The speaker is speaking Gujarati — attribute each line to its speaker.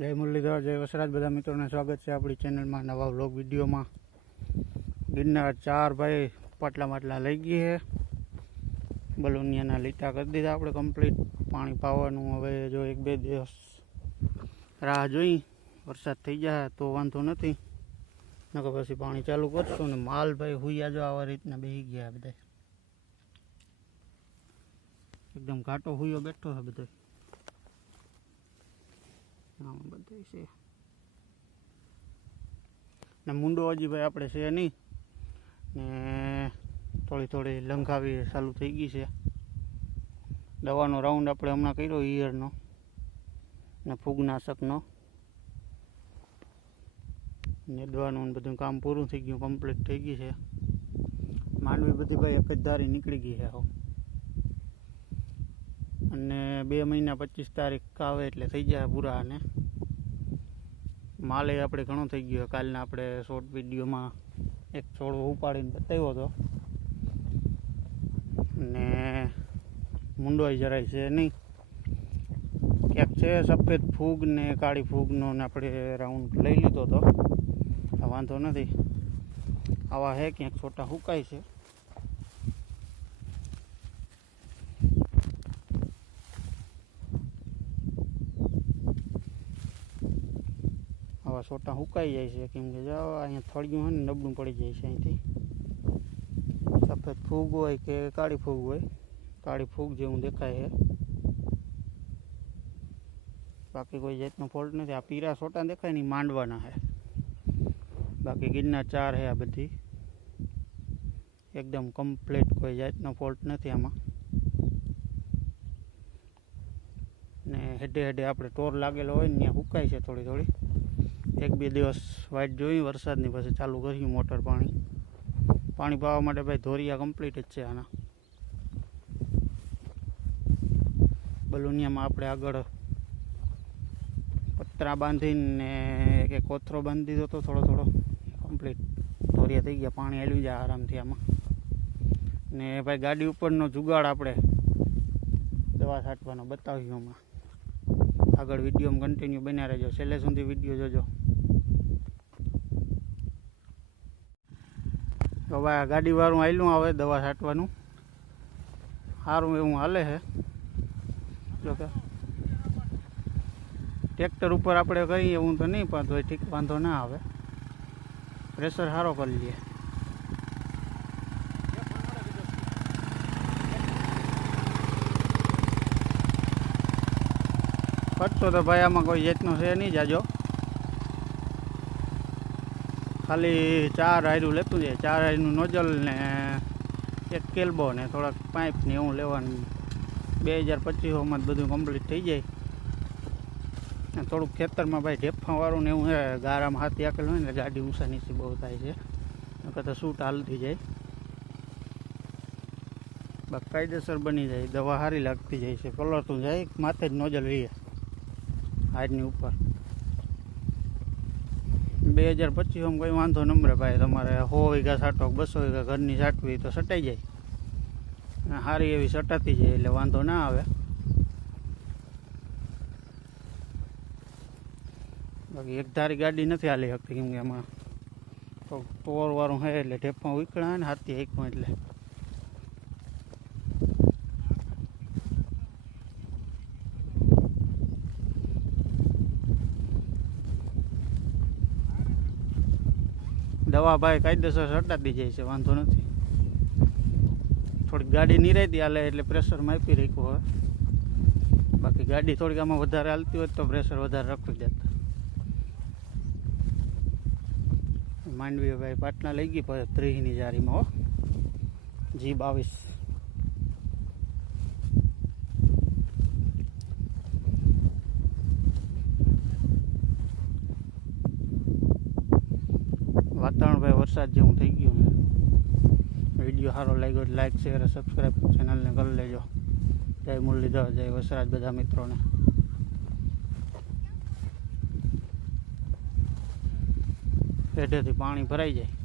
Speaker 1: જય મુરલીધર, જય વસરાજ. બધા મિત્રોને સ્વાગત છે આપણી ચેનલમાં નવા વ્લોગ વિડીયોમાં. ગિરનાર ચાર ભાઈ પાટલા માટલા લઈ ગઈ છે. બલુનિયાના લીટા કરી દીધા આપણે કમ્પ્લીટ પાણી પાવાનું હવે જો એક બે દિવસ રાહ જોઈ. વરસાદ થઈ જાય તો વાંધો નથી. નકર પછી પાણી ચાલુ કરશું ને માલ ભાઈ હુયા જો આવા રીતના બેસી ગયા બધા. એકદમ ઘાટો હુયો બેઠો છે બધો આમાં બધું છે. ને મુંડો હજી ભાઈ આપણે છે નહીં. ને થોડી થોડી લંઘાવી ચાલુ થઈ ગઈ છે. દવાનો રાઉન્ડ આપણે હમણાં કર્યો ઈયરનો ને ફૂગનાશકનો. ને દવાનું બધું કામ પૂરું થઈ ગયું કમ્પ્લીટ થઈ ગયું છે. માંડવી બધી ભાઈ એક જ ધારી નીકળી ગઈ છે હાવ અને બે મહિના પચીસ તારીખ આવે એટલે થઈ જાય પૂરા અને માલે આપણે ઘણો થઈ ગયો. કાલના આપણે શોર્ટ વિડીયોમાં એક છોડવો ઉપાડીને બતાવ્યો હતો. ને મુંડોઈ જરાય છે નહીં. ક્યાંક છે સફેદ ફૂગ ને કાળી ફૂગનો ને આપણે રાઉન્ડ લઈ લીધો હતો. વાંધો નથી. આવા હે ક્યાંક છોટા હુકાય છે. આવા સોટા સુકાઈ જાય છે, કેમ કે જાઓ, અહીંયા થળિયું હોય ને, નબળું પડી જાય છે અહીંથી. સફેદ ફૂગ હોય કે કાળી ફૂગ હોય, કાળી ફૂગ જેવું દેખાય છે. બાકી કોઈ જાતનો ફોલ્ટ નથી. આ પીરા સોટા દેખાય ને માંડવાના છે. બાકી ગીરના ચાર છે આ બધી. એકદમ કમ્પ્લીટ કોઈ જાતનો ફોલ્ટ નથી આમાં. ને હેડે હેડે આપણે ટોર લાગેલો હોય ને, ત્યાં હુકાય છે થોડી થોડી એક બે દિવસ વાઇટ જોઈ વરસાદની પછી ચાલુ કર્યું મોટર પાણી. પાણી પાવા માટે ભાઈ ધોરિયા કમ્પ્લીટ જ છે આના. બલુનિયામાં આપણે આગળ પતરા બાંધીને કે કોથરો બાંધી દીધો તો થોડો થોડો કમ્પ્લીટ ધોરિયા થઈ ગયા, પાણી હાલ્યું જાય આરામથી આમાં. ને ભાઈ ગાડી ઉપરનો જુગાડ આપણે દવા છાંટવાનો બતાવ્યું હમણાં. આગળ વિડીયોમાં કન્ટિન્યુ બન્યા રહેજો. છેલ્લે સુધી વીડિયો જોજો. તો ભાઈ ગાડીવાળું આવેલું આવે, દવા છાંટવાનું. સારું એવું હાલે છે. જોકે ટ્રેક્ટર ઉપર આપણે કરીએ એવું તો નહીં પણ તોય ઠીક વાંધો ના આવે. પ્રેશર સારો કરી લઈએ ખર્ચો તો ભાઈ આમાં કોઈ જાતનો છે નહીં, જાજો. ખાલી ચાર આયરું લેતું જાય. ચાર હાયરનું નોજલ ને એક કેલ્બો ને થોડાક પાઇપ ને એવું લેવાનું. બે હજાર પચીસોમાં બધું કમ્પ્લીટ થઈ જાય. ને થોડુંક ખેતરમાં ભાઈ ઢેફાવાળું ને એવું છે. ગારામાં હાથી આકેલ હોય ને ગાડી ઊંચા નીચે બહુ થાય છે. નકર તો સૂટ હાલતી જાય. કાયદેસર બની જાય. દવા સારી લાગતી જાય છે. કલર તો જાય, માથે જ નોજલ રહીએ હાઈડની ઉપર. બે હજાર પચીસમાં કોઈ વાંધો નંબર ભાઈ. તમારે સો વીઘા સાટો બસો વીઘા ઘરની સાટવી તો સટાઈ જાય. સારી એવી સટાતી જાય એટલે વાંધો ના આવે. બાકી એક ધારી ગાડી નથી હાલી શકતી કેમ કે એમાં તો ટોરવાળું હે એટલે ઢેપમાં ઉકળા ને હાથી એકમાં એટલે. દવા ભાઈ કાયદેસર સટાતી જાય છે, વાંધો નથી. થોડીક ગાડી નિરાયતી હાલે એટલે પ્રેશર માપી રાખ્યું હવે બાકી ગાડી થોડીક આમાં વધારે હાલતી હોય તો પ્રેશર વધારે રાખવી દેતા માંડવી ભાઈ પાટણા લઈ ગઈ ત્રીસની જારીમાં, હો. જી બાવીસ વાતાવરણ ભાઈ વરસાદ જેવું થઈ ગયું વીડિયો સારો લાગ્યો લાઈક શેર સબસ્ક્રાઈબ ચેનલને કરી લેજો. જય મુરલીધર, જય વસરાજ બધા મિત્રોને. પેઢેથી પાણી ભરાઈ જાય.